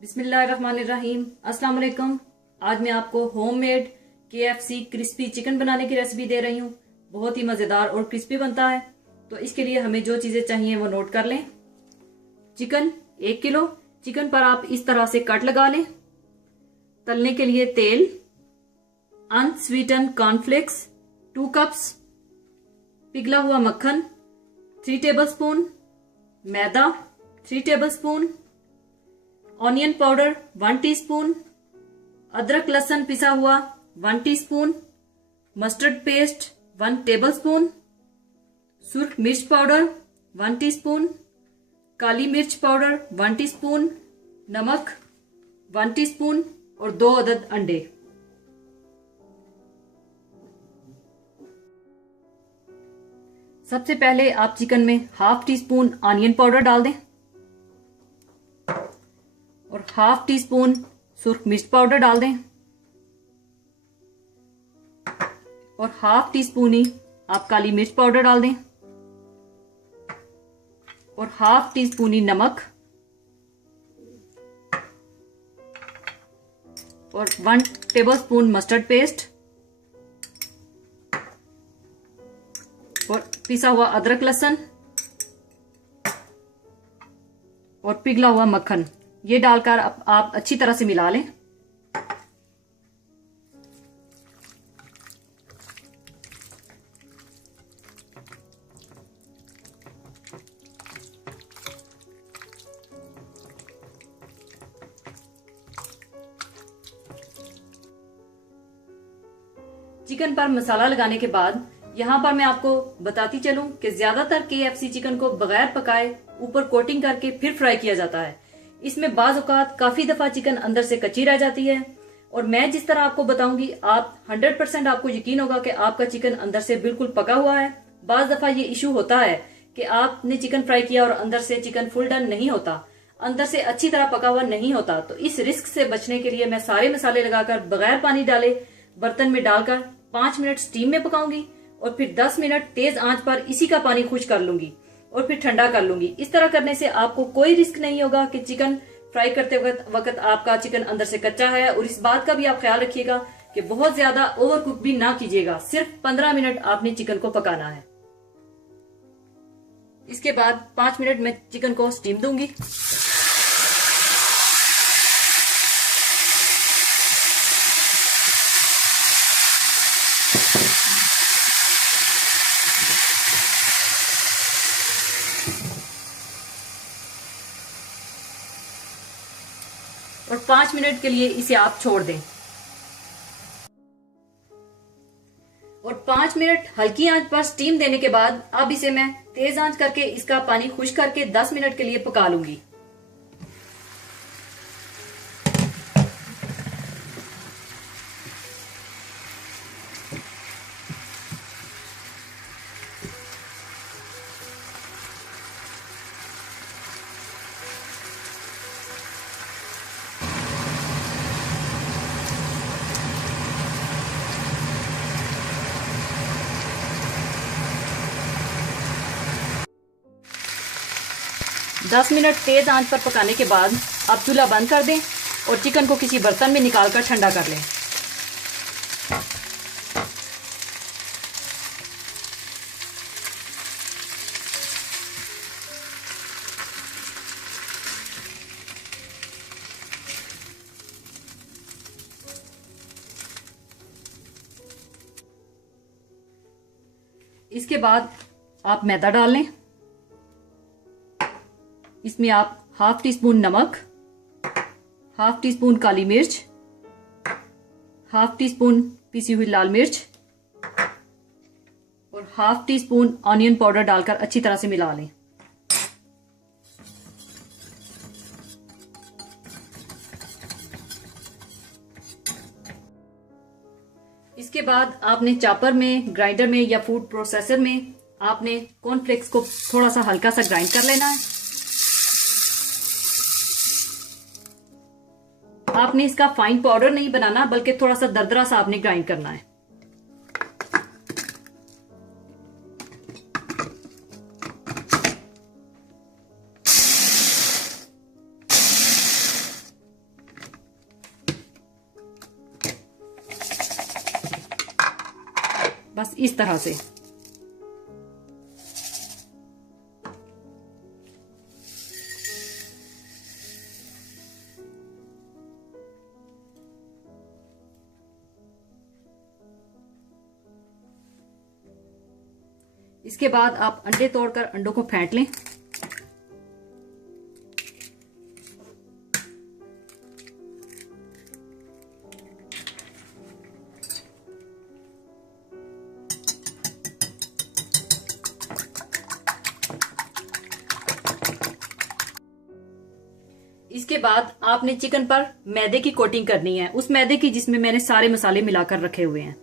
बिस्मिल्लाहिर्रहमानिर्रहीम। अस्सलाम वालेकुम। आज मैं आपको होममेड KFC क्रिस्पी चिकन बनाने की रेसिपी दे रही हूँ। बहुत ही मज़ेदार और क्रिस्पी बनता है। तो इसके लिए हमें जो चीज़ें चाहिए वो नोट कर लें। Chicken 1 kilo. चिकन पर आप इस तरह से कट लगा लें। तलने के लिए तेल, अनस्वीटन कॉर्नफ्लेक्स 2 कप्स, पिघला हुआ मक्खन 3 टेबलस्पून, मैदा 3 टेबलस्पून, ऑनियन पाउडर 1 टीस्पून, अदरक लहसुन पिसा हुआ 1 टीस्पून, मस्टर्ड पेस्ट 1 टेबलस्पून, सुर्ख मिर्च पाउडर 1 टीस्पून, काली मिर्च पाउडर 1 टीस्पून, नमक 1 टीस्पून और 2 अदद अंडे। सबसे पहले आप चिकन में ½ टीस्पून ऑनियन पाउडर डाल दें और ½ टीस्पून सुर्ख मिर्च पाउडर डाल दें और ½ टीस्पून ही आप काली मिर्च पाउडर डाल दें और ½ टीस्पून ही नमक और 1 टेबलस्पून मस्टर्ड पेस्ट और पिसा हुआ अदरक लहसुन और पिघला हुआ मक्खन। ये डालकर आप अच्छी तरह से मिला लें। चिकन पर मसाला लगाने के बाद यहाँ पर मैं आपको बताती चलूं कि ज्यादातर KFC चिकन को बगैर पकाए ऊपर कोटिंग करके फिर फ्राई किया जाता है। इसमें बाज औकात काफी दफा चिकन अंदर से कच्ची रह जाती है और मैं जिस तरह आपको बताऊंगी आप 100% आपको यकीन होगा कि आपका चिकन अंदर से बिल्कुल पका हुआ है। बाज दफा ये इशू होता है कि आपने चिकन फ्राई किया और अंदर से चिकन फुल डन नहीं होता, अंदर से अच्छी तरह पका हुआ नहीं होता। तो इस रिस्क से बचने के लिए मैं सारे मसाले लगाकर बगैर पानी डाले बर्तन में डालकर 5 मिनट स्टीम में पकाऊंगी और फिर 10 मिनट तेज आंच पर इसी का पानी खुश्क कर लूंगी और फिर ठंडा कर लूंगी। इस तरह करने से आपको कोई रिस्क नहीं होगा कि चिकन फ्राई करते वक्त आपका चिकन अंदर से कच्चा है। और इस बात का भी आप ख्याल रखिएगा कि बहुत ज्यादा ओवर कुक भी ना कीजिएगा। सिर्फ 15 मिनट आपने चिकन को पकाना है। इसके बाद 5 मिनट में चिकन को स्टीम दूंगी। और 5 मिनट के लिए इसे आप छोड़ दें और 5 मिनट हल्की आंच पर स्टीम देने के बाद अब इसे मैं तेज आंच करके इसका पानी खुश्क करके 10 मिनट के लिए पका लूंगी। दस मिनट तेज आंच पर पकाने के बाद आप चूल्हा बंद कर दें और चिकन को किसी बर्तन में निकालकर ठंडा कर लें। इसके बाद आप मैदा डाल लें। इसमें आप ½ टीस्पून नमक, ½ टीस्पून काली मिर्च, ½ टीस्पून पिसी हुई लाल मिर्च और ½ टीस्पून ऑनियन पाउडर डालकर अच्छी तरह से मिला लें। इसके बाद आपने चॉपर में, ग्राइंडर में या फूड प्रोसेसर में आपने कॉर्नफ्लेक्स को थोड़ा सा हल्का सा ग्राइंड कर लेना है। आपने इसका फाइन पाउडर नहीं बनाना बल्कि थोड़ा सा दरदरा सा आपने ग्राइंड करना है। बस इस तरह से। इसके बाद आप अंडे तोड़कर अंडों को फेंट लें। इसके बाद आपने चिकन पर मैदे की कोटिंग करनी है, उस मैदे की जिसमें मैंने सारे मसाले मिलाकर रखे हुए हैं।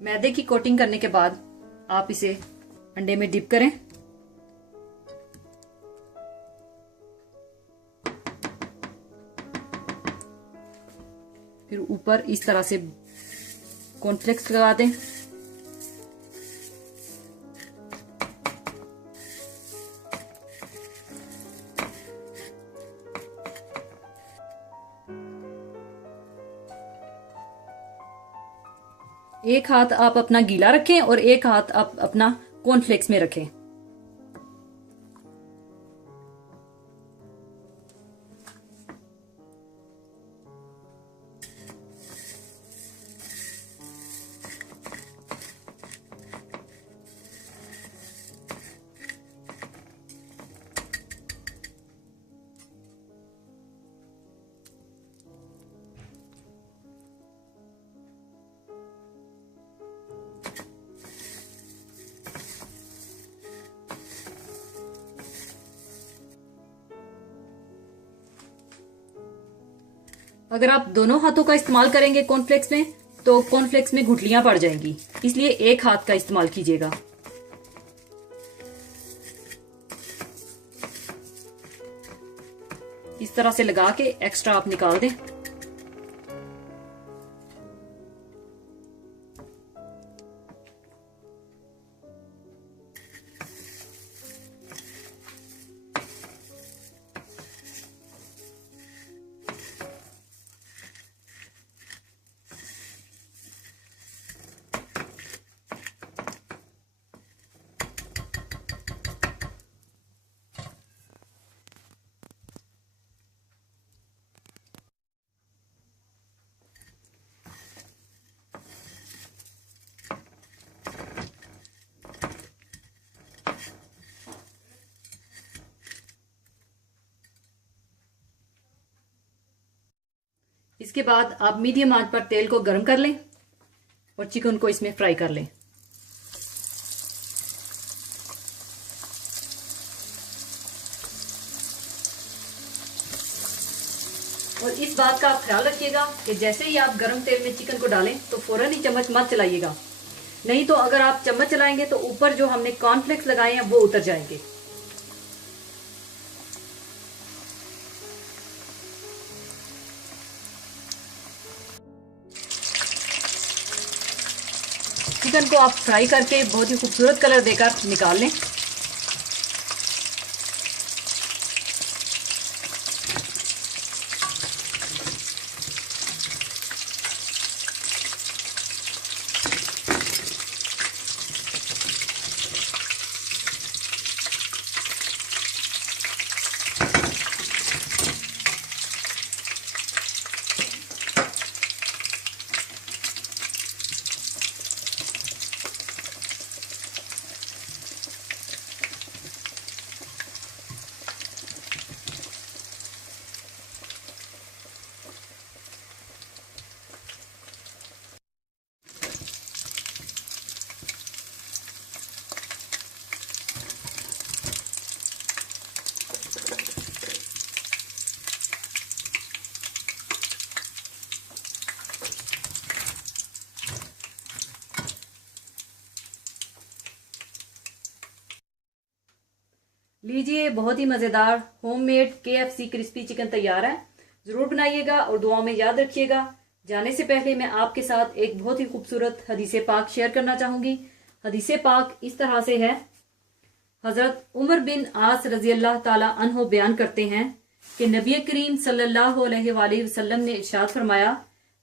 मैदे की कोटिंग करने के बाद आप इसे अंडे में डिप करें। फिर ऊपर इस तरह से कॉर्नफ्लेक्स लगा दें। एक हाथ आप अपना गीला रखें और एक हाथ आप अपना कॉर्नफ्लेक्स में रखें। अगर आप दोनों हाथों का इस्तेमाल करेंगे कॉर्नफ्लेक्स में तो कॉर्नफ्लेक्स में गुठलियां पड़ जाएंगी, इसलिए एक हाथ का इस्तेमाल कीजिएगा। इस तरह से लगा के एक्स्ट्रा आप निकाल दें। इसके बाद आप मीडियम आंच पर तेल को गर्म कर लें और चिकन को इसमें फ्राई कर लें। और इस बात का आप ख्याल रखिएगा कि जैसे ही आप गर्म तेल में चिकन को डालें तो फौरन ही चम्मच मत चलाइएगा, नहीं तो अगर आप चम्मच चलाएंगे तो ऊपर जो हमने कॉर्नफ्लेक्स लगाए हैं वो उतर जाएंगे। चिकन को आप फ्राई करके बहुत ही खूबसूरत कलर देकर निकाल लें। लीजिए, बहुत ही मज़ेदार होममेड KFC क्रिस्पी चिकन तैयार है। ज़रूर बनाइएगा और दुआओं में याद रखिएगा। जाने से पहले मैं आपके साथ एक बहुत ही खूबसूरत हदीस पाक शेयर करना चाहूँगी। हदीस पाक इस तरह से है। हज़रत उमर बिन आस रज़ी अल्लाह ताला अन्हो बयान करते हैं कि नबी करीम सल्लल्लाहु अलैहि वसल्लम ने इरशाद फरमाया,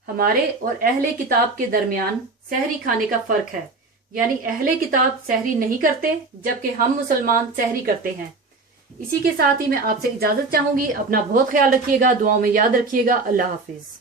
हमारे और अहले किताब के दरमियान सहरी खाने का फ़र्क है। यानी अहले किताब सहरी नहीं करते जबकि हम मुसलमान सहरी करते हैं। इसी के साथ ही मैं आपसे इजाज़त चाहूँगी। अपना बहुत ख्याल रखिएगा, दुआओं में याद रखिएगा। अल्लाह हाफिज़।